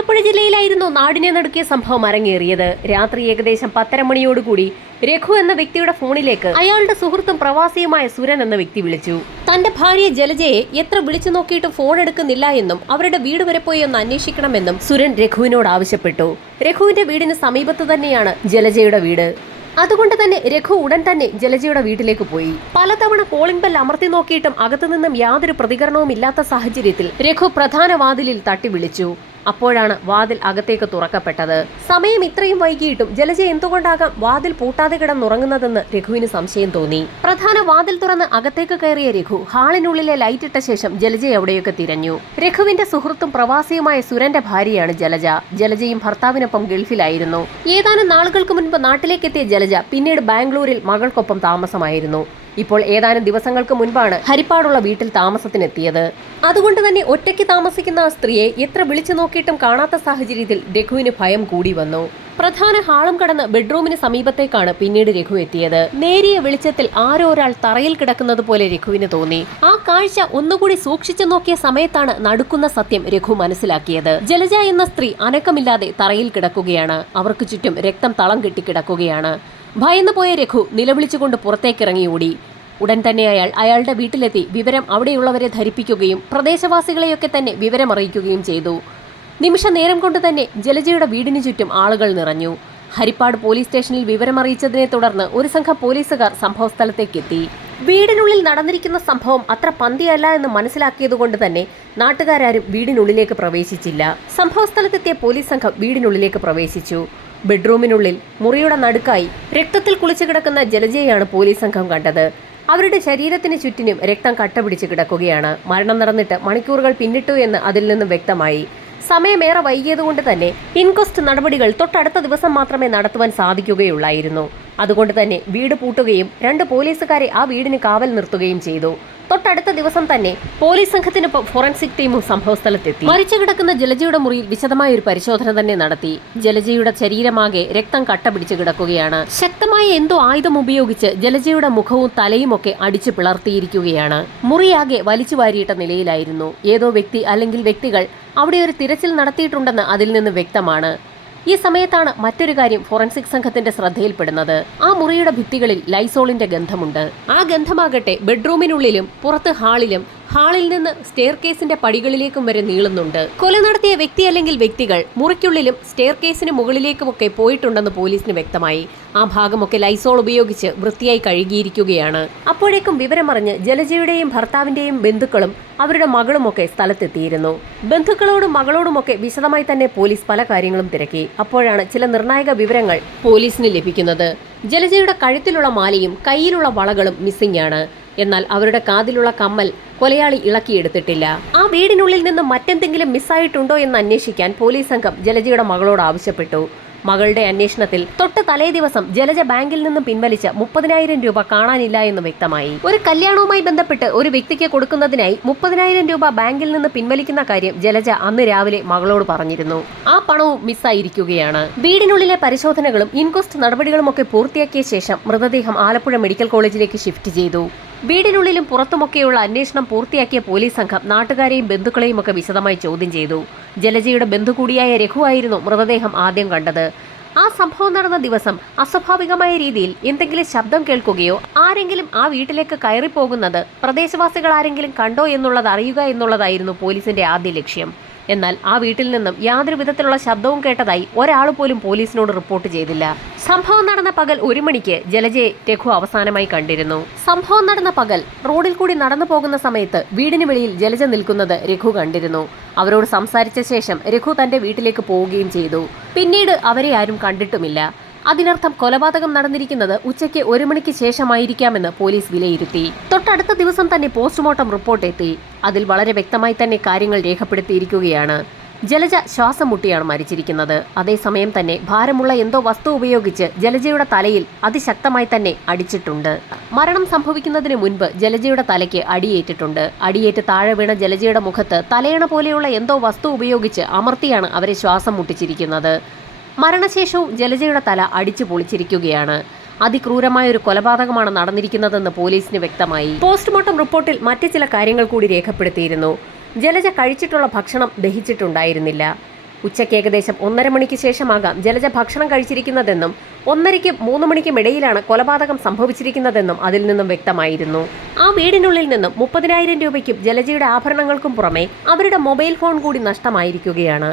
ആലപ്പുഴ ജില്ലയിലായിരുന്നു നാടിനെ നടുക്കിയ സംഭവം അരങ്ങേറിയത്. രാത്രി ഏകദേശം 10:30 മണിയോടുകൂടി രഘു എന്ന വ്യക്തിയുടെ ഫോണിലേക്ക് അയാളുടെ സുഹൃത്തും പ്രവാസിയുമായ സുരൻ എന്ന വ്യക്തി വിളിച്ചു. തന്റെ ഭാര്യ ജലജയെ എത്ര വിളിച്ചു നോക്കിയിട്ടും ഫോൺ എടുക്കുന്നില്ല എന്നും അവരുടെ വീട് വരെ പോയി ഒന്ന് അന്വേഷിക്കണമെന്നും സുരൻ രഘുവിനോട് ആവശ്യപ്പെട്ടു. രഘുവിന്റെ വീടിന് സമീപത്ത് തന്നെയാണ് ജലജയുടെ വീട്. അതുകൊണ്ട് തന്നെ രഘു ഉടൻ തന്നെ ജലജയുടെ വീട്ടിലേക്ക് പോയി. പലതവണ കോളിംഗ് ബെൽ അമർത്തി നോക്കിയിട്ടും അകത്തുനിന്നും യാതൊരു പ്രതികരണവും ഇല്ലാത്ത സാഹചര്യത്തിൽ രഘു പ്രധാന വാതിലിൽ തട്ടി വിളിച്ചു. അപ്പോഴാണ് വാതിൽ അകത്തേക്ക് തുറക്കപ്പെട്ടത്. സമയം ഇത്രയും വൈകിയിട്ടും ജലജ എന്തുകൊണ്ടാകാം വാതിൽ പൂട്ടാതെ കിടന്നുറങ്ങുന്നതെന്ന് രഘുവിന് സംശയം തോന്നി. പ്രധാന വാതിൽ തുറന്ന് അകത്തേക്ക് കയറിയ രഘു ഹാളിനുള്ളിലെ ലൈറ്റ് ഇട്ട ശേഷം ജലജയെ അവിടെയൊക്കെ തിരഞ്ഞു. രഘുവിന്റെ സുഹൃത്തും പ്രവാസിയുമായ സുരന്റെ ഭാര്യയാണ് ജലജ. ജലജയും ഭർത്താവിനൊപ്പം ഗൾഫിലായിരുന്നു. ഏതാനും നാളുകൾക്ക് മുൻപ് നാട്ടിലേക്കെത്തിയ ജലജ പിന്നീട് ബാംഗ്ലൂരിൽ മകൾക്കൊപ്പം താമസമായിരുന്നു. ഇപ്പോൾ ഏതാനും ദിവസങ്ങൾക്ക് മുൻപാണ് ഹരിപ്പാടുള്ള വീട്ടിൽ താമസത്തിനെത്തിയത്. അതുകൊണ്ട് തന്നെ ഒറ്റയ്ക്ക് താമസിക്കുന്ന ആ സ്ത്രീയെ എത്ര വിളിച്ചു നോക്കിയിട്ടും കാണാത്ത സാഹചര്യത്തിൽ രഘുവിന് ഭയം കൂടി വന്നു. പ്രധാന ഹാളും കടന്ന് ബെഡ്റൂമിന് സമീപത്തേക്കാണ് പിന്നീട് രഘു എത്തിയത്. നേരിയ വെളിച്ചത്തിൽ ആരോ ഒരാൾ തറയിൽ കിടക്കുന്നത് പോലെ രഘുവിന് തോന്നി. ആ കാഴ്ച ഒന്നുകൂടി സൂക്ഷിച്ചു നോക്കിയ സമയത്താണ് നടുക്കുന്ന സത്യം രഘു മനസ്സിലാക്കിയത്. ജലജ എന്ന സ്ത്രീ അനക്കമില്ലാതെ തറയിൽ കിടക്കുകയാണ്. അവർക്ക് ചുറ്റും രക്തം തളം കെട്ടി കിടക്കുകയാണ്. ഭയന്നു പോയ രഘു നിലവിളിച്ചുകൊണ്ട് പുറത്തേക്കിറങ്ങി ഓടി. ഉടൻ തന്നെ അയാളുടെ വീട്ടിലെത്തി വിവരം അവിടെയുള്ളവരെ ധരിപ്പിക്കുകയും പ്രദേശവാസികളെയൊക്കെ തന്നെ വിവരമറിയിക്കുകയും ചെയ്തു. നിമിഷ നേരം കൊണ്ട് തന്നെ ജലജയുടെ വീടിനു ചുറ്റും ആളുകൾ നിറഞ്ഞു. ഹരിപ്പാട് പോലീസ് സ്റ്റേഷനിൽ വിവരമറിയിച്ചതിനെ തുടർന്ന് ഒരു സംഘം പോലീസുകാർ സംഭവസ്ഥലത്തേക്കെത്തി. വീടിനുള്ളിൽ നടന്നിരിക്കുന്ന സംഭവം അത്ര പന്തിയല്ല എന്ന് മനസ്സിലാക്കിയതുകൊണ്ട് തന്നെ നാട്ടുകാരും വീടിനുള്ളിലേക്ക് പ്രവേശിച്ചില്ല. സംഭവസ്ഥലത്തെത്തിയ പോലീസ് സംഘം വീടിനുള്ളിലേക്ക് പ്രവേശിച്ചു. ബെഡ്റൂമിനുള്ളിൽ മുറിയുടെ നടുക്കായി രക്തത്തിൽ കുളിച്ചു കിടക്കുന്ന ജലജയെയാണ് പോലീസ് സംഘം കണ്ടത്. അവരുടെ ശരീരത്തിന് ചുറ്റിനും രക്തം കട്ടപിടിച്ച് കിടക്കുകയാണ്. മരണം നടന്നിട്ട് മണിക്കൂറുകൾ പിന്നിട്ടു എന്ന് അതിൽ നിന്നും വ്യക്തമായി. സമയമേറെ വൈകിയതുകൊണ്ട് തന്നെ ഇൻക്വസ്റ്റ് നടപടികൾ തൊട്ടടുത്ത ദിവസം മാത്രമേ നടത്തുവാൻ സാധിക്കുകയുള്ളായിരുന്നു. അതുകൊണ്ട് തന്നെ വീട് പൂട്ടുകയും 2 പോലീസുകാരെ ആ വീടിന് കാവൽ നിർത്തുകയും ചെയ്തു. തൊട്ടടുത്ത ദിവസം തന്നെ പോലീസ് സംഘത്തിനൊപ്പം ഫോറൻസിക് ടീമും സംഭവസ്ഥലത്തെത്തി. മരിച്ചു കിടക്കുന്ന ജലജയുടെ മുറിയിൽ വിശദമായ ഒരു പരിശോധന തന്നെ നടത്തി. ജലജയുടെ ശരീരമാകെ രക്തം കട്ടപിടിച്ച് കിടക്കുകയാണ്. ശക്തമായ എന്തോ ആയുധം ഉപയോഗിച്ച് ജലജയുടെ മുഖവും തലയും ഒക്കെ അടിച്ചു പിളർത്തിയിരിക്കുകയാണ്. മുറിയാകെ വലിച്ചു വാരിയിട്ട നിലയിലായിരുന്നു. ഏതോ വ്യക്തി അല്ലെങ്കിൽ വ്യക്തികൾ അവിടെ ഒരു തിരച്ചിൽ നടത്തിയിട്ടുണ്ടെന്ന് അതിൽ നിന്ന് വ്യക്തമാണ്. ഈ സമയത്താണ് മറ്റൊരു കാര്യം ഫോറൻസിക് സംഘത്തിന്റെ ശ്രദ്ധയിൽപ്പെടുന്നത്. ആ മുറിയുടെ ഭിത്തികളിൽ ലൈസോളിന്റെ ഗന്ധമുണ്ട്. ആ ഗന്ധമാകട്ടെ ബെഡ്റൂമിനുള്ളിലും പുറത്ത് ഹാളിൽ നിന്ന് സ്റ്റെയർ കേസിന്റെ പടികളിലേക്കും വരെ നീളുന്നുണ്ട്. കൊല നടത്തിയ വ്യക്തി അല്ലെങ്കിൽ വ്യക്തികൾ മുറിക്കുള്ളിലും സ്റ്റെയർ കേസിന് മുകളിലേക്കുമൊക്കെ പോയിട്ടുണ്ടെന്ന് പോലീസിന് വ്യക്തമായി. ആ ഭാഗമൊക്കെ ലൈസോൾ ഉപയോഗിച്ച് വൃത്തിയായി കഴുകിയിരിക്കുകയാണ്. അപ്പോഴേക്കും വിവരമറിഞ്ഞ് ജലജയുടെയും ഭർത്താവിന്റെയും ബന്ധുക്കളും അവരുടെ മകളുമൊക്കെ സ്ഥലത്തെത്തിയിരുന്നു. ബന്ധുക്കളോടും മകളോടുമൊക്കെ വിശദമായി തന്നെ പോലീസ് പല കാര്യങ്ങളും തിരക്കി. അപ്പോഴാണ് ചില നിർണായക വിവരങ്ങൾ പോലീസിന് ലഭിക്കുന്നത്. ജലജയുടെ കഴുത്തിലുള്ള മാലയും കയ്യിലുള്ള വളകളും മിസ്സിംഗ് ആണ്. എന്നാൽ അവരുടെ കാതിലുള്ള കമ്മൽ കൊലയാളി ഇളക്കിയെടുത്തിട്ടില്ല. ആ വീടിനുള്ളിൽ നിന്ന് മറ്റെന്തെങ്കിലും മിസ്സായിട്ടുണ്ടോ എന്ന് അന്വേഷിക്കാൻ പോലീസ് സംഘം ജലജയുടെ മകളോട് ആവശ്യപ്പെട്ടു. മകളുടെ അന്വേഷണത്തിൽ തൊട്ട് തലേ ദിവസം ജലജ ബാങ്കിൽ നിന്നും പിൻവലിച്ച 30,000 രൂപ കാണാനില്ല എന്ന് വ്യക്തമായി. ഒരു കല്യാണവുമായി ബന്ധപ്പെട്ട് ഒരു വ്യക്തിക്ക് കൊടുക്കുന്നതിനായി 30,000 രൂപ ബാങ്കിൽ നിന്ന് പിൻവലിക്കുന്ന കാര്യം ജലജ അന്ന് രാവിലെ മകളോട് പറഞ്ഞിരുന്നു. ആ പണവും മിസ്സായിരിക്കുകയാണ്. വീടിനുള്ളിലെ പരിശോധനകളും ഇൻക്വസ്റ്റ് നടപടികളുമൊക്കെ പൂർത്തിയാക്കിയ ശേഷം മൃതദേഹം ആലപ്പുഴ മെഡിക്കൽ കോളേജിലേക്ക് ഷിഫ്റ്റ് ചെയ്തു. വീടിനുള്ളിലും പുറത്തുമൊക്കെയുള്ള അന്വേഷണം പൂർത്തിയാക്കിയ പോലീസ് സംഘം നാട്ടുകാരെയും ബന്ധുക്കളെയും ഒക്കെ വിശദമായി ചോദ്യം ചെയ്തു. ജലജയുടെ ബന്ധു കൂടിയായ രഘു ആയിരുന്നു മൃതദേഹം ആദ്യം കണ്ടത്. ആ സംഭവം നടന്ന ദിവസം അസ്വാഭാവികമായ രീതിയിൽ എന്തെങ്കിലും ശബ്ദം കേൾക്കുകയോ ആരെങ്കിലും ആ വീട്ടിലേക്ക് കയറിപ്പോകുന്നത് പ്രദേശവാസികൾ ആരെങ്കിലും കണ്ടോ എന്നുള്ളത് അറിയുക എന്നുള്ളതായിരുന്നു പോലീസിന്റെ ആദ്യ ലക്ഷ്യം. എന്നാൽ ആ വീട്ടിൽ നിന്നും യാതൊരു വിധത്തിലുള്ള ശബ്ദവും കേട്ടതായി ഒരാൾ പോലും പോലീസിനോട് റിപ്പോർട്ട് ചെയ്തില്ല. സംഭവം നടന്ന പകൽ 1 മണിക്ക് ജലജയെ രഘു അവസാനമായി കണ്ടിരുന്നു. സംഭവം നടന്ന പകൽ റോഡിൽ കൂടി നടന്നു പോകുന്ന സമയത്ത് വീടിന് വെളിയിൽ ജലജ നിൽക്കുന്നത് രഘു കണ്ടിരുന്നു. അവരോട് സംസാരിച്ച ശേഷം രഘു തന്റെ വീട്ടിലേക്ക് പോവുകയും ചെയ്തു. പിന്നീട് അവരെ ആരും കണ്ടിട്ടുമില്ല. അതിനർത്ഥം കൊലപാതകം നടന്നിരിക്കുന്നത് ഉച്ചയ്ക്ക് 1 മണിക്ക് ശേഷമായിരിക്കാമെന്ന് പോലീസ് വിലയിരുത്തി. തൊട്ടടുത്ത ദിവസം തന്നെ പോസ്റ്റ്മോർട്ടം റിപ്പോർട്ട് എത്തി. അതിൽ വളരെ വ്യക്തമായി തന്നെ കാര്യങ്ങൾ രേഖപ്പെടുത്തിയിരിക്കുകയാണ്. ജലജ ശ്വാസം മുട്ടിയാണ് മരിച്ചിരിക്കുന്നത്. അതേസമയം തന്നെ ഭാരമുള്ള എന്തോ വസ്തു ഉപയോഗിച്ച് ജലജയുടെ തലയിൽ അതിശക്തമായി തന്നെ അടിച്ചിട്ടുണ്ട്. മരണം സംഭവിക്കുന്നതിന് മുൻപ് ജലജയുടെ തലയ്ക്ക് അടിയേറ്റിട്ടുണ്ട്. അടിയേറ്റ് താഴെ വീണ ജലജയുടെ മുഖത്ത് തലയണ പോലെയുള്ള എന്തോ വസ്തു ഉപയോഗിച്ച് അമർത്തിയാണ് അവരെ ശ്വാസം മുട്ടിച്ചിരിക്കുന്നത്. മരണശേഷവും ജലജയുടെ തല അടിച്ചു പൊളിച്ചിരിക്കുകയാണ്. അതിക്രൂരമായ ഒരു കൊലപാതകമാണ് നടന്നിരിക്കുന്നതെന്ന് പോലീസിന് വ്യക്തമായി. പോസ്റ്റ്മോർട്ടം റിപ്പോർട്ടിൽ മറ്റ് ചില കാര്യങ്ങൾ കൂടി രേഖപ്പെടുത്തിയിരുന്നു. ജലജ കഴിച്ചിട്ടുള്ള ഭക്ഷണം ദഹിച്ചിട്ടുണ്ടായിരുന്നില്ല. ഉച്ചയ്ക്ക് ഏകദേശം 1:30 മണിക്ക് ശേഷമാകാം ജലജ ഭക്ഷണം കഴിച്ചിരിക്കുന്നതെന്നും 1:30-നും 3 മണിക്കും ഇടയിലാണ് കൊലപാതകം സംഭവിച്ചിരിക്കുന്നതെന്നും അതിൽ നിന്നും വ്യക്തമായിരുന്നു. ആ വീടിനുള്ളിൽ നിന്നും 30,000 രൂപയ്ക്കും ജലജയുടെ ആഭരണങ്ങൾക്കും പുറമെ അവരുടെ മൊബൈൽ ഫോൺ കൂടി നഷ്ടമായിരിക്കുകയാണ്.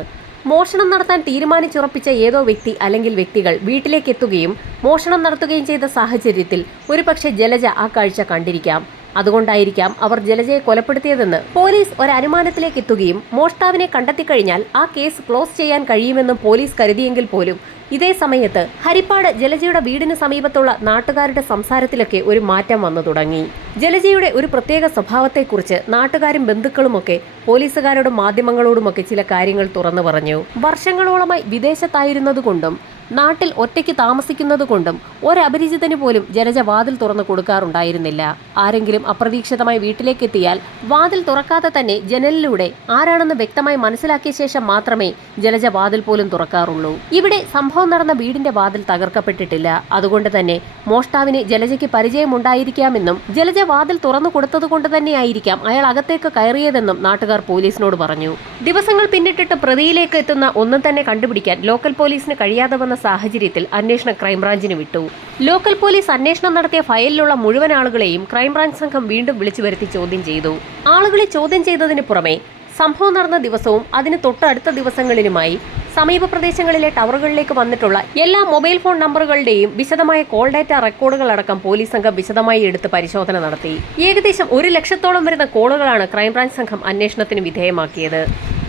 മോഷണം നടത്താൻ തീരുമാനിച്ചുറപ്പിച്ച ഏതോ വ്യക്തി അല്ലെങ്കിൽ വ്യക്തികൾ വീട്ടിലേക്ക് എത്തുകയും മോഷണം നടത്തുകയും ചെയ്ത സാഹചര്യത്തിൽ ഒരുപക്ഷെ ജലജ ആ കാഴ്ച കണ്ടിരിക്കാം. അതുകൊണ്ടായിരിക്കാം അവർ ജലജയെ കൊലപ്പെടുത്തിയതെന്ന് പോലീസ് ഒരനുമാനത്തിലേക്ക് എത്തുകയും മോഷ്ടാവിനെ കണ്ടെത്തിക്കഴിഞ്ഞാൽ ആ കേസ് ക്ലോസ് ചെയ്യാൻ കഴിയുമെന്നും പോലീസ് കരുതിയെങ്കിൽ പോലും ഇതേ സമയത്ത് ഹരിപ്പാട് ജലജയുടെ വീടിന് സമീപത്തുള്ള നാട്ടുകാരുടെ സംസാരത്തിലൊക്കെ ഒരു മാറ്റം വന്നു തുടങ്ങി. ജലജയുടെ ഒരു പ്രത്യേക സ്വഭാവത്തെക്കുറിച്ച് നാട്ടുകാരും ബന്ധുക്കളുമൊക്കെ പോലീസുകാരോടും മാധ്യമങ്ങളോടുമൊക്കെ ചില കാര്യങ്ങൾ തുറന്നു പറഞ്ഞു. വർഷങ്ങളോളമായി വിദേശത്തായിരുന്നതുകൊണ്ടും നാട്ടിൽ ഒറ്റയ്ക്ക് താമസിക്കുന്നതുകൊണ്ടും ഒരപരിചിതന് പോലും ജലജ വാതിൽ തുറന്നു കൊടുക്കാറുണ്ടായിരുന്നില്ല. ആരെങ്കിലും അപ്രതീക്ഷിതമായി വീട്ടിലേക്ക് എത്തിയാൽ വാതിൽ തുറക്കാതെ തന്നെ ജനലിലൂടെ ആരാണെന്ന് വ്യക്തമായി മനസ്സിലാക്കിയ ശേഷം മാത്രമേ ജലജ വാതിൽ പോലും തുറക്കാറുള്ളൂ. ഇവിടെ സംഭവം നടന്ന വീടിന്റെ വാതിൽ തകർക്കപ്പെട്ടിട്ടില്ല. അതുകൊണ്ട് തന്നെ മോഷ്ടാവിന് ജലജയ്ക്ക് പരിചയമുണ്ടായിരിക്കാമെന്നും ജലജ വാതിൽ തുറന്നു കൊടുത്തതുകൊണ്ട് തന്നെയായിരിക്കാം അയാൾ അകത്തേക്ക് കയറിയതെന്നും നാട്ടുകാർ പോലീസിനോട് പറഞ്ഞു. ദിവസങ്ങൾ പിന്നിട്ടിട്ട് പ്രതിയിലേക്ക് എത്തുന്ന ഒന്നും തന്നെ കണ്ടുപിടിക്കാൻ ലോക്കൽ പോലീസിന് കഴിയാതെ വന്ന സാഹചര്യത്തിൽ അന്വേഷണം ക്രൈംബ്രാഞ്ചിന് വിട്ടു. ലോക്കൽ പോലീസ് അന്വേഷണം നടത്തിയ ഫയലിലുള്ള മുഴുവൻ ആളുകളെയും ക്രൈംബ്രാഞ്ച് സംഘം വീണ്ടും വിളിച്ചു വരുത്തി ചോദ്യം ചെയ്തു. ആളുകളെ ചോദ്യം ചെയ്തതിന് പുറമെ സംഭവം നടന്ന ദിവസവും അതിന് തൊട്ടടുത്ത ദിവസങ്ങളിലുമായി സമീപ പ്രദേശങ്ങളിലെ ടവറുകളിലേക്ക് വന്നിട്ടുള്ള എല്ലാ മൊബൈൽ ഫോൺ നമ്പറുകളുടെയും വിശദമായ കോൾ ഡാറ്റ റെക്കോർഡുകൾ അടക്കം പോലീസ് സംഘം വിശദമായി എടുത്ത് പരിശോധന നടത്തി. ഏകദേശം 1 ലക്ഷത്തോളം വരുന്ന കോളുകളാണ് ക്രൈംബ്രാഞ്ച് സംഘം അന്വേഷണത്തിന് വിധേയമാക്കിയത്.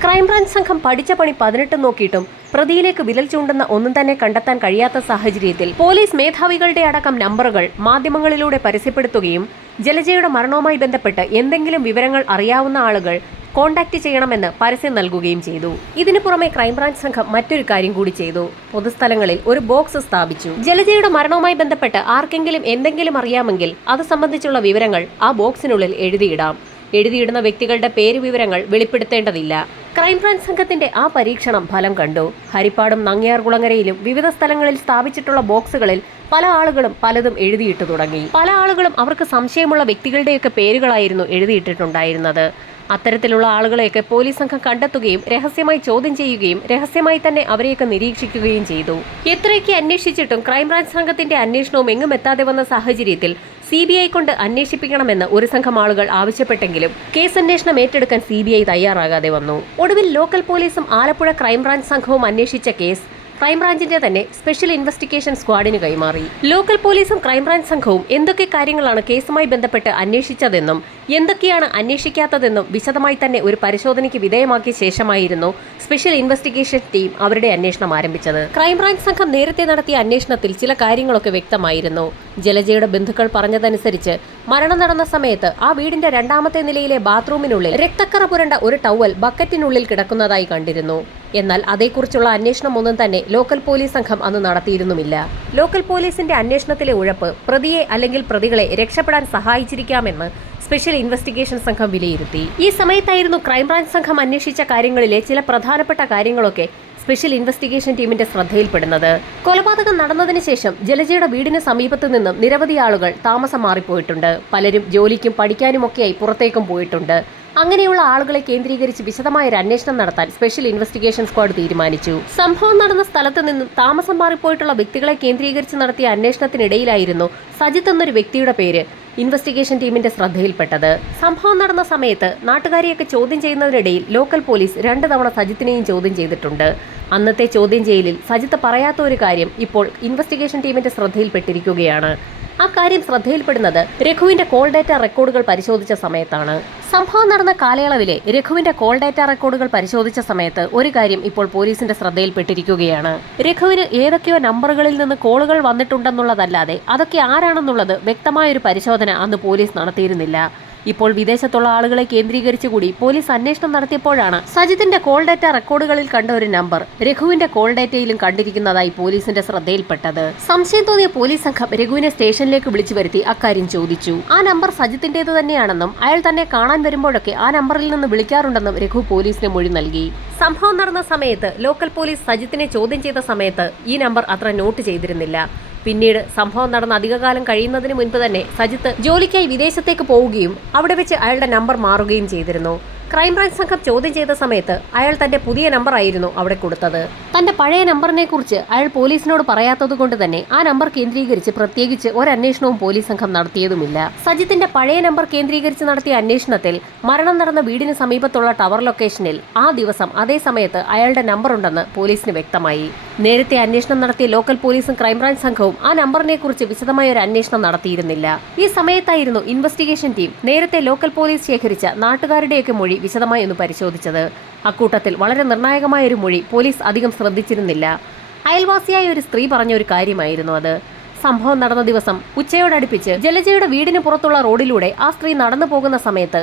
ക്രൈംബ്രാഞ്ച് സംഘം പഠിച്ച പണി 18 നോക്കിയിട്ടും പ്രതിയിലേക്ക് വിരൽ ചൂണ്ടുന്ന ഒന്നും തന്നെ കണ്ടെത്താൻ കഴിയാത്ത സാഹചര്യത്തിൽ പോലീസ് മേധാവികളുടെ അടക്കം നമ്പറുകൾ മാധ്യമങ്ങളിലൂടെ പരസ്യപ്പെടുത്തുകയും ജലജയുടെ മരണവുമായി ബന്ധപ്പെട്ട് എന്തെങ്കിലും വിവരങ്ങൾ അറിയാവുന്ന ആളുകൾ കോൺടാക്ട് ചെയ്യണമെന്ന് പരസ്യം നൽകുകയും ചെയ്തു. ഇതിനു പുറമെ ക്രൈംബ്രാഞ്ച് സംഘം മറ്റൊരു കാര്യം കൂടി ചെയ്തു. പൊതുസ്ഥലങ്ങളിൽ ഒരു ബോക്സ് സ്ഥാപിച്ചു. ജലജയുടെ മരണവുമായി ബന്ധപ്പെട്ട് ആർക്കെങ്കിലും എന്തെങ്കിലും അറിയാമെങ്കിൽ അത് സംബന്ധിച്ചുള്ള വിവരങ്ങൾ ആ ബോക്സിനുള്ളിൽ എഴുതിയിടാം. എഴുതിയിടുന്ന വ്യക്തികളുടെ പേര് വിവരങ്ങൾ വെളിപ്പെടുത്തേണ്ടതില്ല. ക്രൈംബ്രാഞ്ച് സംഘത്തിന്റെ ആ പരീക്ഷണം ഫലം കണ്ടു. ഹരിപ്പാടും നങ്ങ്യാർകുളങ്ങരയിലും വിവിധ സ്ഥലങ്ങളിൽ സ്ഥാപിച്ചിട്ടുള്ള ബോക്സുകളിൽ പല ആളുകളും പലതും എഴുതിയിട്ടു തുടങ്ങി. പല ആളുകളും അവർക്ക് സംശയമുള്ള വ്യക്തികളുടെയൊക്കെ പേരുകളായിരുന്നു എഴുതിയിട്ടിട്ടുണ്ടായിരുന്നത്. അത്തരത്തിലുള്ള ആളുകളെയൊക്കെ പോലീസ് സംഘം കണ്ടെത്തുകയും രഹസ്യമായി ചോദ്യം ചെയ്യുകയും രഹസ്യമായി തന്നെ അവരെയൊക്കെ നിരീക്ഷിക്കുകയും ചെയ്തു. എത്രയൊക്കെ അന്വേഷിച്ചിട്ടും ക്രൈംബ്രാഞ്ച് സംഘത്തിന്റെ അന്വേഷണവും എങ്ങും എത്താതെ വന്ന സാഹചര്യത്തിൽ CBI കൊണ്ട് അന്വേഷിപ്പിക്കണമെന്ന് ഒരു സംഘം ആളുകൾ ആവശ്യപ്പെട്ടെങ്കിലും കേസ് അന്വേഷണം ഏറ്റെടുക്കാൻ CBI തയ്യാറാകാതെ വന്നു. ഒടുവിൽ ലോക്കൽ പോലീസും ആലപ്പുഴ ക്രൈംബ്രാഞ്ച് സംഘവും അന്വേഷിച്ച കേസ് ക്രൈംബ്രാഞ്ചിന്റെ തന്നെ സ്പെഷ്യൽ ഇൻവെസ്റ്റിഗേഷൻ സ്ക്വാഡിന് കൈമാറി. ലോക്കൽ പോലീസും ക്രൈംബ്രാഞ്ച് സംഘവും എന്തൊക്കെ കാര്യങ്ങളാണ് കേസുമായി ബന്ധപ്പെട്ട് അന്വേഷിച്ചതെന്നും എന്തൊക്കെയാണ് അന്വേഷിക്കാത്തതെന്നും വിശദമായി തന്നെ ഒരു പരിശോധനയ്ക്ക് വിധേയമാക്കിയ ശേഷമായിരുന്നു സ്പെഷ്യൽ ഇൻവെസ്റ്റിഗേഷൻ ടീം അവരുടെ അന്വേഷണം ആരംഭിച്ചത്. ക്രൈംബ്രാഞ്ച് സംഘം നേരത്തെ നടത്തിയ അന്വേഷണത്തിൽ ചില കാര്യങ്ങളൊക്കെ വ്യക്തമായിരുന്നു. ജലജയുടെ ബന്ധുക്കൾ പറഞ്ഞതനുസരിച്ച് മരണം നടന്ന സമയത്ത് ആ വീടിന്റെ 2ാമത്തെ നിലയിലെ ബാത്റൂമിനുള്ളിൽ രക്തക്കറ പുരണ്ട ഒരു ടവൽ ബക്കറ്റിനുള്ളിൽ കിടക്കുന്നതായി കണ്ടിരുന്നു. എന്നാൽ അതേക്കുറിച്ചുള്ള അന്വേഷണം ഒന്നും തന്നെ ലോക്കൽ പോലീസ് സംഘം അന്ന് നടത്തിയിരുന്നുമില്ല. ലോക്കൽ പോലീസിന്റെ അന്വേഷണത്തിലെ ഉഴപ്പ് പ്രതിയെ അല്ലെങ്കിൽ പ്രതികളെ രക്ഷപ്പെടാൻ സഹായിച്ചിരിക്കാമെന്ന് സ്പെഷ്യൽ ഇൻവെസ്റ്റിഗേഷൻ സംഘം വിലയിരുത്തി. ഈ സമയത്തായിരുന്നു ക്രൈംബ്രാഞ്ച് സംഘം അന്വേഷിച്ച കാര്യങ്ങളിലെ ചില പ്രധാനപ്പെട്ട കാര്യങ്ങളൊക്കെ സ്പെഷ്യൽ ഇൻവെസ്റ്റിഗേഷൻ ടീമിന്റെ ശ്രദ്ധയിൽപ്പെടുന്നത്. കൊലപാതകം നടന്നതിന് ശേഷം ജലജയുടെ വീടിന് സമീപത്തു നിന്നും നിരവധി ആളുകൾ താമസം മാറിപ്പോയിട്ടുണ്ട്. പലരും ജോലിക്കും പഠിക്കാനുമൊക്കെയായി പുറത്തേക്കും പോയിട്ടുണ്ട്. അങ്ങനെയുള്ള ആളുകളെ കേന്ദ്രീകരിച്ച് വിശദമായ ഒരു അന്വേഷണം നടത്താൻ സ്പെഷ്യൽ ഇൻവെസ്റ്റിഗേഷൻ സ്ക്വാഡ് തീരുമാനിച്ചു. സംഭവം നടന്ന സ്ഥലത്ത് നിന്നും താമസം മാറിപ്പോയിട്ടുള്ള വ്യക്തികളെ കേന്ദ്രീകരിച്ച് നടത്തിയ അന്വേഷണത്തിനിടയിലായിരുന്നു സജിത്ത് എന്നൊരു വ്യക്തിയുടെ പേര് ഇൻവെസ്റ്റിഗേഷൻ ടീമിന്റെ ശ്രദ്ധയിൽപ്പെട്ടത്. സംഭവം നടന്ന സമയത്ത് നാട്ടുകാരെയൊക്കെ ചോദ്യം ചെയ്യുന്നതിനിടയിൽ ലോക്കൽ പോലീസ് 2 തവണ സജിത്തിനെയും ചോദ്യം ചെയ്തിട്ടുണ്ട്. അന്നത്തെ ചോദ്യം ചെയ്യലിൽ സജിത്ത് പറയാത്ത ഒരു കാര്യം ഇപ്പോൾ ഇൻവെസ്റ്റിഗേഷൻ ടീമിന്റെ ശ്രദ്ധയിൽപ്പെട്ടിരിക്കുകയാണ്. ആ കാര്യം ശ്രദ്ധയിൽപ്പെടുന്നത് രഘുവിന്റെ കോൾ ഡാറ്റ റെക്കോർഡുകൾ പരിശോധിച്ച സമയത്താണ്. സംഭവം നടന്ന കാലയളവിലെ രഘുവിന്റെ കോൾ ഡാറ്റ റെക്കോർഡുകൾ പരിശോധിച്ച സമയത്ത് ഒരു കാര്യം ഇപ്പോൾ പോലീസിന്റെ ശ്രദ്ധയിൽപ്പെട്ടിരിക്കുകയാണ്. രഘുവിന് ഏതൊക്കെയോ നമ്പറുകളിൽ നിന്ന് കോളുകൾ വന്നിട്ടുണ്ടെന്നുള്ളതല്ലാതെ അതൊക്കെ ആരാണെന്നുള്ളത് വ്യക്തമായൊരു പരിശോധന അന്ന് പോലീസ് നടത്തിയിരുന്നില്ല. ഇപ്പോൾ വിദേശത്തുള്ള ആളുകളെ കേന്ദ്രീകരിച്ചു കൂടി പോലീസ് അന്വേഷണം നടത്തിയപ്പോഴാണ് സജിത്തിന്റെ കോൾ ഡാറ്റ റെക്കോർഡുകളിൽ കണ്ട ഒരു നമ്പർ രഘുവിന്റെ കോൾ ഡാറ്റയിലും കണ്ടിരിക്കുന്നതായി പോലീസിന്റെ ശ്രദ്ധയിൽപ്പെട്ടത്. സംശയം തോന്നിയ പോലീസ് സംഘം രഘുവിനെ സ്റ്റേഷനിലേക്ക് വിളിച്ചു വരുത്തി അക്കാര്യം ചോദിച്ചു. ആ നമ്പർ സജിത്തിന്റേത് തന്നെയാണെന്നും അയാൾ തന്നെ കാണാൻ വരുമ്പോഴൊക്കെ ആ നമ്പറിൽ നിന്ന് വിളിക്കാറുണ്ടെന്നും രഘു പോലീസിന് മൊഴി നൽകി. സംഭവം നടന്ന സമയത്ത് ലോക്കൽ പോലീസ് സജിത്തിനെ ചോദ്യം ചെയ്ത സമയത്ത് ഈ നമ്പർ അത്ര നോട്ട് ചെയ്തിരുന്നില്ല. പിന്നീട് സംഭവം നടന്ന അധികകാലം കഴിയുന്നതിന് മുൻപ് തന്നെ സജിത്ത് ജോലിക്കായി വിദേശത്തേക്ക് പോവുകയും അവിടെ വെച്ച് അയാളുടെ നമ്പർ മാറുകയും ചെയ്തിരുന്നു. ക്രൈംബ്രാഞ്ച് സംഘം ചോദ്യം ചെയ്ത സമയത്ത് അയാൾ തന്റെ പുതിയ നമ്പർ ആയിരുന്നു അവിടെ കൊടുത്തത്. തന്റെ പഴയ നമ്പറിനെ കുറിച്ച് അയാൾ പോലീസിനോട് പറയാത്തത് കൊണ്ട് തന്നെ ആ നമ്പർ കേന്ദ്രീകരിച്ച് പ്രത്യേകിച്ച് ഒരു അന്വേഷണവും പോലീസ് സംഘം നടത്തിയതുമില്ല. സജിത്തിന്റെ പഴയ നമ്പർ കേന്ദ്രീകരിച്ച് നടത്തിയ അന്വേഷണത്തിൽ മരണം നടന്ന വീടിന് സമീപത്തുള്ള ടവർ ലൊക്കേഷനിൽ ആ ദിവസം അതേ സമയത്ത് അയാളുടെ നമ്പർ ഉണ്ടെന്ന് പോലീസിന് വ്യക്തമായി. നേരത്തെ അന്വേഷണം നടത്തിയ ലോക്കൽ പോലീസും ക്രൈംബ്രാഞ്ച് സംഘവും ആ നമ്പറിനെ കുറിച്ച് വിശദമായ ഒരു അന്വേഷണം നടത്തിയിരുന്നില്ല. ഈ സമയത്തായിരുന്നു ഇൻവെസ്റ്റിഗേഷൻ ടീം നേരത്തെ ലോക്കൽ പോലീസ് ശേഖരിച്ച നാട്ടുകാരുടെയൊക്കെ മൊഴി വിശദമായി ഒന്ന് പരിശോധിച്ചത്. അക്കൂട്ടത്തിൽ വളരെ നിർണായകമായ ഒരു മൊഴി പോലീസ് അധികം ശ്രദ്ധിച്ചിരുന്നില്ല. അയൽവാസിയായ ഒരു സ്ത്രീ പറഞ്ഞ ഒരു കാര്യമായിരുന്നു അത്. സംഭവം നടന്ന ദിവസം ഉച്ചയോടടുപ്പിച്ച് ജലജയുടെ വീടിന് പുറത്തുള്ള റോഡിലൂടെ ആ സ്ത്രീ നടന്നു പോകുന്ന സമയത്ത്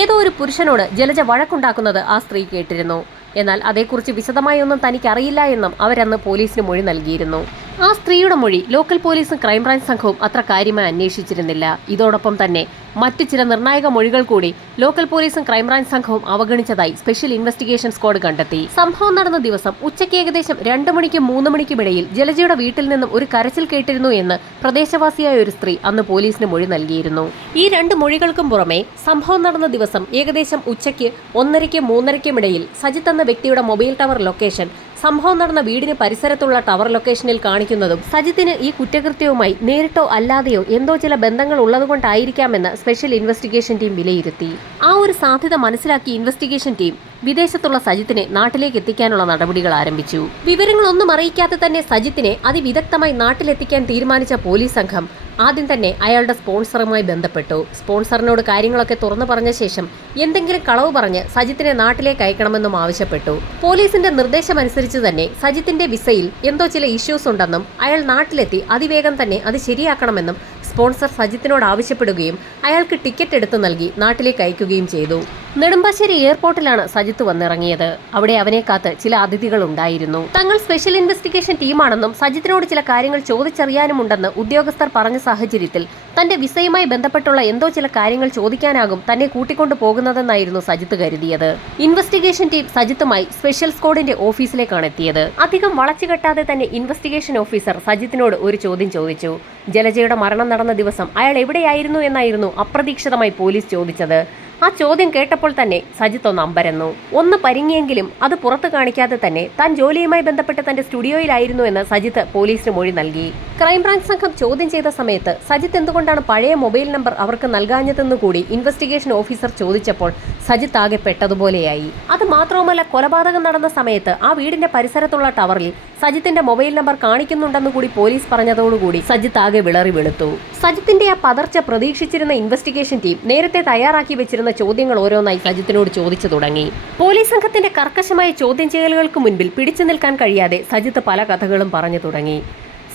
ഏതോ ഒരു പുരുഷനോട് ജലജ വഴക്കുണ്ടാക്കുന്നത് ആ സ്ത്രീ കേട്ടിരുന്നു. എന്നാൽ അതേക്കുറിച്ച് വിശദമായൊന്നും തനിക്കറിയില്ല എന്നും അവരന്ന് പോലീസിന് മൊഴി നൽകിയിരുന്നു. ആ സ്ത്രീയുടെ മൊഴി ലോക്കൽ പോലീസും ക്രൈംബ്രാഞ്ച് സംഘവും അത്ര കാര്യമായി അന്വേഷിച്ചിരുന്നില്ല. ഇതോടൊപ്പം തന്നെ മറ്റു ചില നിർണായക മൊഴികൾ കൂടി ലോക്കൽ പോലീസും ക്രൈംബ്രാഞ്ച് സംഘവും അവഗണിച്ചതായി സ്പെഷ്യൽ ഇൻവെസ്റ്റിഗേഷൻ സ്ക്വാഡ് കണ്ടെത്തി. സംഭവം നടന്ന ദിവസം ഉച്ചയ്ക്ക് ഏകദേശം 2 മണിക്കും 3 മണിക്കും ഇടയിൽ ജലജയുടെ വീട്ടിൽ നിന്നും ഒരു കരച്ചിൽ കേട്ടിരുന്നു എന്ന് പ്രദേശവാസിയായ ഒരു സ്ത്രീ അന്ന് പോലീസിന് മൊഴി നൽകിയിരുന്നു. ഈ 2 മൊഴികൾക്കും പുറമെ സംഭവം നടന്ന ദിവസം ഏകദേശം ഉച്ചയ്ക്ക് 1:30ക്കും 3:30ക്കും ഇടയിൽ സജിത്ത് എന്ന വ്യക്തിയുടെ മൊബൈൽ ടവർ ലൊക്കേഷൻ സംഭവം നടന്ന വീടിന് പരിസരത്തുള്ള ടവർ ലൊക്കേഷനിൽ കാണിക്കുന്നതും സജിത്തിന് ഈ കുറ്റകൃത്യവുമായി നേരിട്ടോ അല്ലാതെയോ എന്തോ ചില ബന്ധങ്ങൾ ഉള്ളതുകൊണ്ടായിരിക്കാമെന്ന് സ്പെഷ്യൽ ഇൻവെസ്റ്റിഗേഷൻ ടീം വിലയിരുത്തി. ആ ഒരു സാധ്യത മനസ്സിലാക്കി ഇൻവെസ്റ്റിഗേഷൻ ടീം വിദേശത്തുള്ള സജിത്തിനെ നാട്ടിലേക്ക് എത്തിക്കാനുള്ള നടപടികൾ ആരംഭിച്ചു. വിവരങ്ങളൊന്നും അറിയിക്കാതെ തന്നെ സജിത്തിനെ അതിവിദഗ്ധമായി നാട്ടിലെത്തിക്കാൻ തീരുമാനിച്ച പോലീസ് സംഘം ആദ്യം തന്നെ അയാളുടെ സ്പോൺസറുമായി ബന്ധപ്പെട്ടു. സ്പോൺസറിനോട് കാര്യങ്ങളൊക്കെ തുറന്നു പറഞ്ഞ ശേഷം എന്തെങ്കിലും കളവ് പറഞ്ഞ് സജിത്തിനെ നാട്ടിലേക്ക് അയക്കണമെന്നും ആവശ്യപ്പെട്ടു. പോലീസിന്റെ നിർദ്ദേശമനുസരിച്ച് തന്നെ സജിത്തിന്റെ വിസയിൽ എന്തോ ചില ഇഷ്യൂസ് ഉണ്ടെന്നും അയാൾ നാട്ടിലെത്തി അതിവേഗം തന്നെ അത് ശരിയാക്കണമെന്നും സ്പോൺസർ സജിത്തിനോട് ആവശ്യപ്പെടുകയും അയാൾക്ക് ടിക്കറ്റ് എടുത്തു നൽകി നാട്ടിലേക്ക് അയക്കുകയും ചെയ്തു. നെടുമ്പാശ്ശേരി എയർപോർട്ടിലാണ് സജിത്ത് വന്നിറങ്ങിയത്. അവിടെ അവനെ കാത്ത് ചില അതിഥികൾ ഉണ്ടായിരുന്നു. തങ്ങൾ സ്പെഷ്യൽ ഇൻവെസ്റ്റിഗേഷൻ ടീമാണെന്നും സജിത്തിനോട് ചില കാര്യങ്ങൾ ചോദിച്ചറിയാനുമുണ്ടെന്ന് ഉദ്യോഗസ്ഥർ പറഞ്ഞ സാഹചര്യത്തിൽ തന്റെ വിസയുമായി ബന്ധപ്പെട്ടുള്ള എന്തോ ചില കാര്യങ്ങൾ ചോദിക്കാനാകും തന്നെ കൂട്ടിക്കൊണ്ടു പോകുന്നതെന്നായിരുന്നു സജിത്ത് കരുതിയത്. ഇൻവെസ്റ്റിഗേഷൻ ടീം സജിത്തുമായി സ്പെഷ്യൽ സ്ക്വാഡിന്റെ ഓഫീസിലേക്കാണ് എത്തിയത്. അധികം വളച്ചുകെട്ടാതെ തന്നെ ഇൻവെസ്റ്റിഗേഷൻ ഓഫീസർ സജിത്തിനോട് ഒരു ചോദ്യം ചോദിച്ചു. ജലജയുടെ മരണം നടന്ന ദിവസം അയാൾ എവിടെയായിരുന്നു എന്നായിരുന്നു അപ്രതീക്ഷിതമായി പോലീസ് ചോദിച്ചത്. ആ ചോദ്യം കേട്ടപ്പോൾ തന്നെ സജിത്ത് ഒന്ന് അമ്പരന്നു. ഒന്ന് പരിങ്ങിയെങ്കിലും അത് പുറത്തു കാണിക്കാതെ തന്നെ താൻ ജോലിയുമായി ബന്ധപ്പെട്ട് തന്റെ സ്റ്റുഡിയോയിലായിരുന്നു എന്ന് സജിത്ത് പോലീസിന് മൊഴി നൽകി. ക്രൈംബ്രാഞ്ച് സംഘം ചോദ്യം ചെയ്ത സമയത്ത് സജിത്ത് എന്തുകൊണ്ടാണ് പഴയ മൊബൈൽ നമ്പർ അവർക്ക് നൽകാഞ്ഞതെന്ന് കൂടി ഇൻവെസ്റ്റിഗേഷൻ ഓഫീസർ ചോദിച്ചപ്പോൾ സജിത്ത് ആകെ പെട്ടതുപോലെയായി. അത് മാത്രവുമല്ല, കൊലപാതകം നടന്ന സമയത്ത് ആ വീടിന്റെ പരിസരത്തുള്ള ടവറിൽ സജിത്തിന്റെ മൊബൈൽ നമ്പർ കാണിക്കുന്നുണ്ടെന്ന് കൂടി പോലീസ് പറഞ്ഞതോടുകൂടി സജിത്ത് ആകെ വിളറി വെളുത്തു. സജിത്തിന്റെ ആ പതർച്ച പ്രതീക്ഷിച്ചിരുന്ന ഇൻവെസ്റ്റിഗേഷൻ ടീം നേരത്തെ തയ്യാറാക്കി വെച്ചിരുന്ന ചോദ്യങ്ങൾ ഓരോന്നായി സജിത്തിനോട് ചോദിച്ചു തുടങ്ങി. പോലീസ് സംഘത്തിന്റെ കർക്കശമായ ചോദ്യം ചെയ്യലുകൾക്ക് മുൻപിൽ പിടിച്ചു നിൽക്കാൻ കഴിയാതെ സജിത്ത് പല കഥകളും പറഞ്ഞു തുടങ്ങി.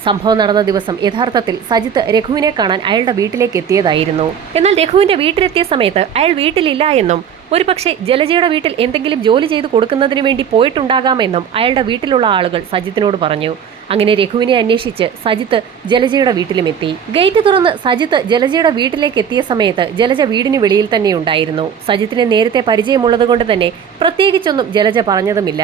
സംഭവം നടന്ന ദിവസം യഥാർത്ഥത്തിൽ സജിത്ത് രഘുവിനെ കാണാൻ അയാളുടെ വീട്ടിലേക്ക് എത്തിയതായിരുന്നു. എന്നാൽ രഘുവിന്റെ വീട്ടിലെത്തിയ സമയത്ത് അയാൾ വീട്ടിലില്ല എന്നും ഒരുപക്ഷെ ജലജയുടെ വീട്ടിൽ എന്തെങ്കിലും ജോലി ചെയ്തു കൊടുക്കുന്നതിന് വേണ്ടി പോയിട്ടുണ്ടാകാമെന്നും അയാളുടെ വീട്ടിലുള്ള ആളുകൾ സജിത്തിനോട് പറഞ്ഞു. അങ്ങനെ രഘുവിനെ അന്വേഷിച്ച് സജിത്ത് ജലജയുടെ വീട്ടിലുമെത്തി. ഗേറ്റ് തുറന്ന് സജിത്ത് ജലജയുടെ വീട്ടിലേക്ക് എത്തിയ സമയത്ത് ജലജ വീടിന് വെളിയിൽ തന്നെ ഉണ്ടായിരുന്നു. സജിത്തിനെ നേരത്തെ പരിചയമുള്ളതുകൊണ്ട് തന്നെ പ്രത്യേകിച്ചൊന്നും ജലജ പറഞ്ഞതുമില്ല.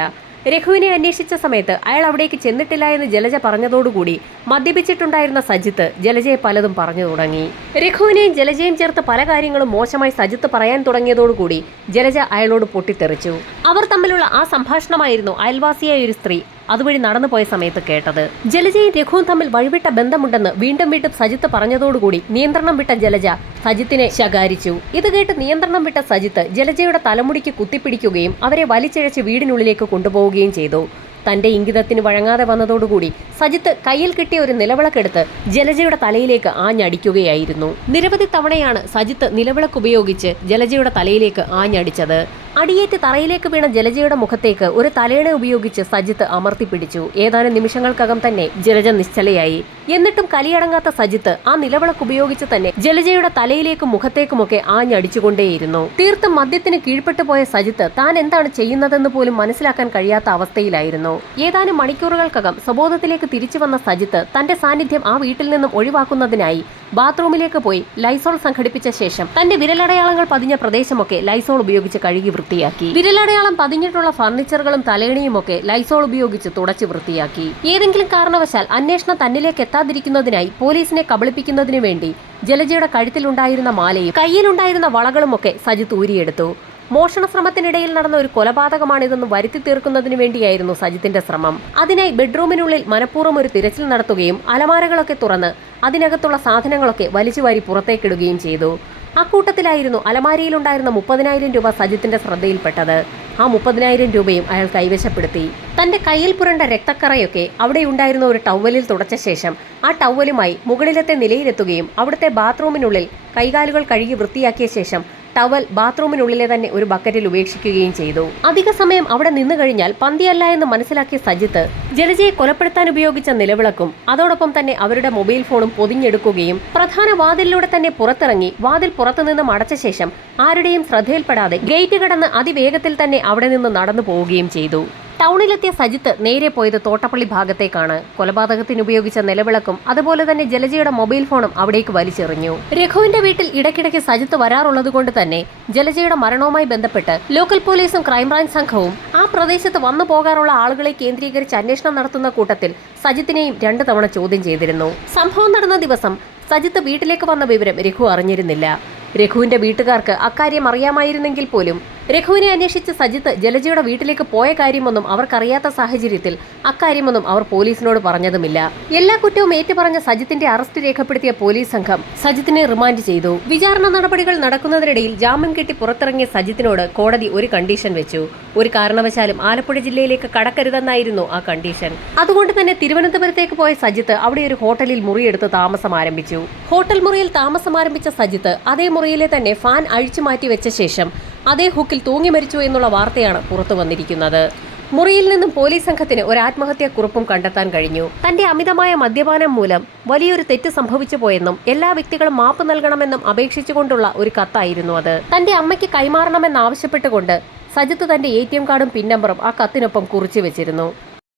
രഘുവിനെ അന്വേഷിച്ച സമയത്ത് അയാൾ അവിടേക്ക് ചെന്നിട്ടില്ല എന്ന് ജലജ പറഞ്ഞതോടുകൂടി മദ്യപിച്ചിട്ടുണ്ടായിരുന്ന സജിത്ത് ജലജയെ പലതും പറഞ്ഞു തുടങ്ങി. രഘുവിനെയും ജലജയും ചേർത്ത് പല കാര്യങ്ങളും മോശമായി സജിത്ത് പറയാൻ തുടങ്ങിയതോടുകൂടി ജലജ അയാളോട് പൊട്ടിത്തെറിച്ചു. അവർ തമ്മിലുള്ള ആ സംഭാഷണമായിരുന്നു അയൽവാസിയായ ഒരു സ്ത്രീ അതുവഴി നടന്നുപോയ സമയത്ത് കേട്ടത്. ജലജയും രഘുവും തമ്മിൽ വഴിവിട്ട ബന്ധമുണ്ടെന്ന് വീണ്ടും വീണ്ടും സജിത്ത് പറഞ്ഞതോടുകൂടി നിയന്ത്രണം വിട്ട ജലജ സജിത്തിനെ ശകാരിച്ചു. ഇത് കേട്ട് നിയന്ത്രണം വിട്ട സജിത്ത് ജലജയുടെ തലമുടിക്ക് കുത്തിപ്പിടിക്കുകയും അവരെ വലിച്ചിഴച്ച് വീടിനുള്ളിലേക്ക് കൊണ്ടുപോവുകയും ചെയ്തു. തന്റെ ഇംഗിതത്തിന് വഴങ്ങാതെ വന്നതോടുകൂടി സജിത്ത് കയ്യിൽ കിട്ടിയ ഒരു നിലവിളക്കെടുത്ത് ജലജയുടെ തലയിലേക്ക് ആഞ്ഞടിക്കുകയായിരുന്നു. നിരവധി തവണയാണ് സജിത്ത് നിലവിളക്ക് ഉപയോഗിച്ച് ജലജയുടെ തലയിലേക്ക് ആഞ്ഞടിച്ചത്. അടിയേറ്റ് തറയിലേക്ക് വീണ ജലജയുടെ മുഖത്തേക്ക് ഒരു തലയണ ഉപയോഗിച്ച് സജിത്ത് അമർത്തിപ്പിടിച്ചു. ഏതാനും നിമിഷങ്ങൾക്കകം തന്നെ ജലജ നിശ്ചലയായി. എന്നിട്ടും കലിയടങ്ങാത്ത സജിത്ത് ആ നിലവിളക്ക് ഉപയോഗിച്ച് തന്നെ ജലജയുടെ തലയിലേക്കും മുഖത്തേക്കുമൊക്കെ ആഞ്ഞടിച്ചുകൊണ്ടേയിരുന്നു. തീർത്തും മദ്യത്തിന് കീഴ്പ്പെട്ടു പോയ സജിത്ത് താൻ എന്താണ് ചെയ്യുന്നതെന്ന് പോലും മനസ്സിലാക്കാൻ കഴിയാത്ത അവസ്ഥയിലായിരുന്നു. ഏതാനും മണിക്കൂറുകൾക്കകം സ്വബോധത്തിലേക്ക് തിരിച്ചു വന്ന സജിത്ത് തന്റെ സാന്നിധ്യം ആ വീട്ടിൽ നിന്നും ഒഴിവാക്കുന്നതിനായി ബാത്റൂമിലേക്ക് പോയി ലൈസോൾ സംഘടിപ്പിച്ച ശേഷം തന്റെ വിരലടയാളങ്ങൾ പതിഞ്ഞ പ്രദേശമൊക്കെ ലൈസോൾ ഉപയോഗിച്ച് കഴുകി വൃത്തിയാക്കി. വിരലടയാളം പതിഞ്ഞിട്ടുള്ള ഫർണിച്ചറുകളും തലയണിയുമൊക്കെ ലൈസോൾ ഉപയോഗിച്ച് തുടച്ച് വൃത്തിയാക്കി. ഏതെങ്കിലും കാരണവശാൽ അന്വേഷണം തന്നിലേക്ക് എത്താതിരിക്കുന്നതിനായി പോലീസിനെ കബളിപ്പിക്കുന്നതിനു വേണ്ടി ജലജയുടെ കഴുത്തിലുണ്ടായിരുന്ന മാലയും കയ്യിലുണ്ടായിരുന്ന വളകളുമൊക്കെ സജിത്ത് ഊരിയെടുത്തു. മോഷണ ശ്രമത്തിനിടയിൽ നടന്ന ഒരു കൊലപാതകമാണിതെന്ന് വരുത്തി തീർക്കുന്നതിന് വേണ്ടിയായിരുന്നു സജിത്തിന്റെ ശ്രമം. അതിനായി ബെഡ്റൂമിനുള്ളിൽ മനഃപൂർവ്വം ഒരു തിരച്ചിൽ നടത്തുകയും അലമാരകളൊക്കെ തുറന്ന് അതിനകത്തുള്ള സാധനങ്ങളൊക്കെ വലിച്ചുവാരി പുറത്തേക്കിടുകയും ചെയ്തു. അക്കൂട്ടത്തിലായിരുന്നു അലമാരിയിലുണ്ടായിരുന്ന 30,000 രൂപ സജിത്തിന്റെ ശ്രദ്ധയിൽപ്പെട്ടത്. ആ 30,000 രൂപയും അയാൾ കൈവശപ്പെടുത്തി. തന്റെ കയ്യിൽ പുരണ്ട രക്തക്കറയൊക്കെ അവിടെ ഉണ്ടായിരുന്ന ഒരു ടവലിൽ തുടച്ച ശേഷം ആ ടവലുമായി മുകളിലത്തെ നിലയിലെത്തുകയും അവിടുത്തെ ബാത്റൂമിനുള്ളിൽ കൈകാലുകൾ കഴുകി വൃത്തിയാക്കിയ ശേഷം ടവൽ ബാത്റൂമിനുള്ളിലെ തന്നെ ഒരു ബക്കറ്റിൽ ഉപേക്ഷിക്കുകയും ചെയ്തു. അധിക സമയം അവിടെ നിന്നു കഴിഞ്ഞാൽ പന്തിയല്ല എന്ന് മനസ്സിലാക്കിയ സജിത്ത് ജലജയെ കൊലപ്പെടുത്താൻ ഉപയോഗിച്ച നിലവിളക്കും അതോടൊപ്പം തന്നെ അവരുടെ മൊബൈൽ ഫോണും പൊതിഞ്ഞെടുക്കുകയും പ്രധാന വാതിലിലൂടെ തന്നെ പുറത്തിറങ്ങി വാതിൽ പുറത്തുനിന്നും അടച്ച ശേഷം ആരുടെയും ശ്രദ്ധയിൽപ്പെടാതെ ഗേറ്റ് കടന്ന് അതിവേഗത്തിൽ തന്നെ അവിടെ നിന്ന് നടന്നു പോവുകയും ചെയ്തു. ടൗണിലെത്തിയ സജിത്ത് നേരെ പോയത് തോട്ടപ്പള്ളി ഭാഗത്തേക്കാണ്. കൊലപാതകത്തിന് ഉപയോഗിച്ച നിലവിളക്കും അതുപോലെ തന്നെ ജലജയുടെ മൊബൈൽ ഫോണും അവിടേക്ക് വലിച്ചെറിഞ്ഞു. രഘുവിന്റെ വീട്ടിൽ ഇടയ്ക്കിടയ്ക്ക് സജിത്ത് വരാറുള്ളത് കൊണ്ട് തന്നെ ജലജയുടെ മരണവുമായി ബന്ധപ്പെട്ട് ലോക്കൽ പോലീസും ക്രൈംബ്രാഞ്ച് സംഘവും ആ പ്രദേശത്ത് വന്നു പോകാറുള്ള ആളുകളെ കേന്ദ്രീകരിച്ച് അന്വേഷണം നടത്തുന്ന കൂട്ടത്തിൽ സജിത്തിനെയും 2 തവണ ചോദ്യം ചെയ്തിരുന്നു. സംഭവം നടന്ന ദിവസം സജിത്ത് വീട്ടിലേക്ക് വന്ന വിവരം രഘു അറിഞ്ഞിരുന്നില്ല. രഘുവിന്റെ വീട്ടുകാർക്ക് അക്കാര്യം അറിയാമായിരുന്നെങ്കിൽ പോലും രഘുവിനെ അന്വേഷിച്ച് സജിത്ത് ജലജയുടെ വീട്ടിലേക്ക് പോയ കാര്യമൊന്നും അവർക്കറിയാത്ത സാഹചര്യത്തിൽ അക്കാര്യമൊന്നും അവർ പോലീസിനോട് പറഞ്ഞതുമില്ല. എല്ലാ കുറ്റവും ഏറ്റുപറഞ്ഞ സജിത്തിന്റെ അറസ്റ്റ് രേഖപ്പെടുത്തിയ പോലീസ് സംഘം സജിത്തിനെ റിമാൻഡ് ചെയ്തു. വിചാരണ നടപടികൾ നടക്കുന്നതിനിടയിൽ ജാമ്യം കിട്ടി പുറത്തിറങ്ങിയ സജിത്തിനോട് കോടതി ഒരു കണ്ടീഷൻ വെച്ചു. ഒരു കാരണവശാലും ആലപ്പുഴ ജില്ലയിലേക്ക് കടക്കരുതെന്നായിരുന്നു ആ കണ്ടീഷൻ. അതുകൊണ്ട് തന്നെ തിരുവനന്തപുരത്തേക്ക് പോയ സജിത്ത് അവിടെ ഒരു ഹോട്ടലിൽ മുറിയെടുത്ത് താമസം ആരംഭിച്ചു. ഹോട്ടൽ മുറിയിൽ താമസം ആരംഭിച്ച സജിത്ത് അതേ മുറിയിലെ തന്നെ ഫാൻ അഴിച്ചു മാറ്റി വെച്ച ശേഷം അതേ ഹുക്കിൽ തൂങ്ങി മരിച്ചു എന്നുള്ള വാർത്തയാണ് പുറത്തു വന്നിരിക്കുന്നത്. മുറിയിൽ നിന്നും പോലീസ് സംഘത്തിന് ഒരു ആത്മഹത്യാ കുറിപ്പും കണ്ടെത്താൻ കഴിഞ്ഞു. തന്റെ അമിതമായ മദ്യപാനം മൂലം വലിയൊരു തെറ്റ് സംഭവിച്ചു പോയെന്നും എല്ലാ വ്യക്തികളും മാപ്പ് നൽകണമെന്നും അപേക്ഷിച്ചുകൊണ്ടുള്ള ഒരു കത്തായിരുന്നു അത്. തന്റെ അമ്മയ്ക്ക് കൈമാറണമെന്നാവശ്യപ്പെട്ടുകൊണ്ട് സജിത്ത് തന്റെ ATM കാർഡും പിൻ നമ്പറും ആ കത്തിനൊപ്പം കുറിച്ചു വെച്ചിരുന്നു.